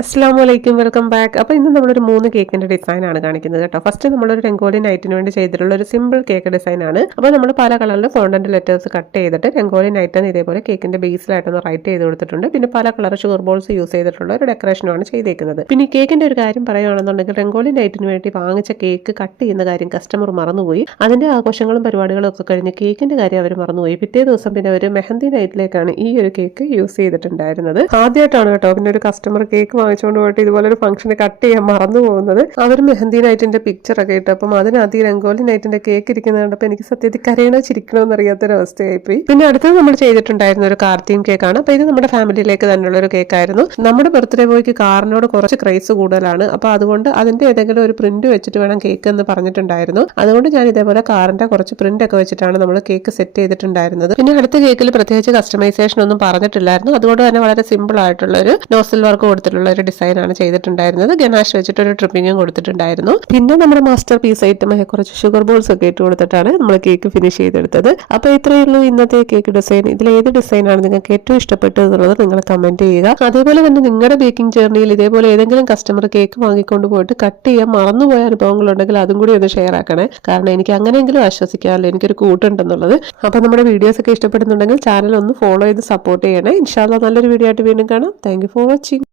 അസ്സലാമലൈക്കും, welcome back. അപ്പോൾ ഇന്ന് നമ്മളൊരു 3 കേക്കിന്റെ ഡിസൈൻ ആണ് കാണിക്കുന്നത് കേട്ടോ. ഫസ്റ്റ് നമ്മളൊരു രംഗോലി നൈറ്റിന് വേണ്ടി ചെയ്തിട്ടുള്ള ഒരു സിമ്പിൾ കേക്ക് ഡിസൈൻ ആണ്. അപ്പോൾ നമ്മൾ പല കളറിൽ ഫോണ്ടന്റ് ലെറ്റേഴ്സ് കട്ട് ചെയ്തിട്ട് രംഗോലി നൈറ്റ് എന്ന് ഇതേപോലെ കേക്കിന്റെ ബേസിലായിട്ടൊന്ന് റൈറ്റ് ചെയ്ത് കൊടുത്തിട്ടുണ്ട്. പിന്നെ പല കളർ ഷുഗർ ബോൾസ് യൂസ് ചെയ്തിട്ടുള്ള ഒരു ഡെക്കറേഷനുമാണ് ചെയ്തേക്കുന്നത്. പിന്നെ ഈ കേക്കിന്റെ ഒരു കാര്യം പറയുകയാണെന്നുണ്ടെങ്കിൽ രംഗോലി നൈറ്റിന് വേണ്ടി വാങ്ങിച്ച കേക്ക് കട്ട് ചെയ്യുന്ന കാര്യം കസ്റ്റമർ മറന്നുപോയി. അതിന്റെ ആഘോഷങ്ങളും പരിപാടികളും ഒക്കെ കഴിഞ്ഞ് കേക്കിന്റെ കാര്യം അവർ മറന്നുപോയി. പിറ്റേ ദിവസം പിന്നെ ഒരു മെഹന്തി നൈറ്റിലേക്കാണ് ഈ ഒരു കേക്ക് യൂസ് ചെയ്തിട്ടുണ്ടായിരുന്നത്. ആദ്യമായിട്ടാണ് കേട്ടോ പിന്നെ ഒരു കസ്റ്റമർ കേക്ക് വാങ്ങിച്ചുകൊണ്ട് പോയിട്ട് ഇതുപോലെ ഒരു ഫംഗ്ഷന് കട്ട് ചെയ്യാൻ മറന്നു പോകുന്നത്. അവർ മെഹന്തി നൈറ്റിന്റെ പിക്ചർ ഒക്കെ ഇട്ടു. അപ്പം അതിനകത്ത് ഈ രംഗോലി നൈറ്റിന്റെ കേക്ക് ഇരിക്കുന്നത് കണ്ടപ്പോൾ എനിക്ക് സത്യത്തിൽ കരയണോ ചിരിക്കണോ എന്നറിയാത്തൊരവസ്ഥയായിപ്പോയി. പിന്നെ അടുത്തത് നമ്മൾ ചെയ്തിട്ടുണ്ടായിരുന്ന ഒരു കാർത്തീം കേക്കാണ്. അപ്പൊ ഇത് നമ്മുടെ ഫാമിലിയിലേക്ക് തന്നെയുള്ള ഒരു കേക്കായിരുന്നു. നമ്മുടെ ബർത്ത്ഡേ ബോയ്ക്ക് കാറിനോട് കുറച്ച് ക്രൈസ് കൂടുതലാണ്. അപ്പൊ അതുകൊണ്ട് അതിന്റെ ഏതെങ്കിലും ഒരു പ്രിന്റ് വെച്ചിട്ട് വേണം കേക്ക് എന്ന് പറഞ്ഞിട്ടുണ്ടായിരുന്നു. അതുകൊണ്ട് ഞാൻ ഇതേപോലെ കാറിന്റെ കുറച്ച് പ്രിന്റ് ഒക്കെ വെച്ചിട്ടാണ് നമ്മൾ കേക്ക് സെറ്റ് ചെയ്തിട്ടുണ്ടായിരുന്നത്. പിന്നെ അടുത്ത കേക്കിൽ പ്രത്യേകിച്ച് കസ്റ്റമൈസേഷൻ ഒന്നും പറഞ്ഞിട്ടില്ലായിരുന്നു. അതുകൊണ്ട് തന്നെ വളരെ സിമ്പിൾ ആയിട്ടുള്ള ഒരു നോസിൽ വർക്ക് കൊടുത്തിട്ടുള്ള ഒരു ഡിസൈൻ ആണ് ചെയ്തിട്ടുണ്ടായിരുന്നത്. ഗനാഷ് വെച്ചിട്ട് ഒരു ട്രിപ്പിങ്ങും കൊടുത്തിട്ടുണ്ടായിരുന്നു. പിന്നെ നമ്മുടെ മാസ്റ്റർ പീസ് ഐറ്റം കുറച്ച് ഷുഗർ ബോൾസ് ഒക്കെ ഇട്ട് കൊടുത്തിട്ടാണ് നമ്മൾ കേക്ക് ഫിനിഷ് ചെയ്തെടുത്തത്. അപ്പോൾ ഇത്രയേ ഉള്ളൂ ഇന്നത്തെ കേക്ക് ഡിസൈൻ. ഇതിൽ ഏത് ഡിസൈനാണ് നിങ്ങൾക്ക് ഏറ്റവും ഇഷ്ടപ്പെട്ടത് എന്നുള്ളത് നിങ്ങൾ കമന്റ് ചെയ്യുക. അതേപോലെ തന്നെ നിങ്ങളുടെ ബേക്കിംഗ് ജേർണിയിൽ ഇതേപോലെ ഏതെങ്കിലും കസ്റ്റമർ കേക്ക് വാങ്ങിക്കൊണ്ട് പോയിട്ട് കട്ട് ചെയ്യാൻ മറന്നുപോയ അനുഭവങ്ങളുണ്ടെങ്കിൽ അതും കൂടി ഒന്ന് ഷെയർ ആക്കണേ. കാരണം എനിക്ക് അങ്ങനെയെങ്കിലും ആശ്വസിക്കാമല്ലോ, എനിക്കൊരു കൂട്ടുണ്ടെന്നുള്ളത്. അപ്പോൾ നമ്മുടെ വീഡിയോസ് ഒക്കെ ഇഷ്ടപ്പെടുന്നുണ്ടെങ്കിൽ ചാനൽ ഒന്ന് ഫോളോ ചെയ്ത് സപ്പോർട്ട് ചെയ്യണേ. ഇൻഷാല്ലാ നല്ലൊരു വീഡിയോ ആയിട്ട് വീണ്ടും കാണാം. Thank you for watching.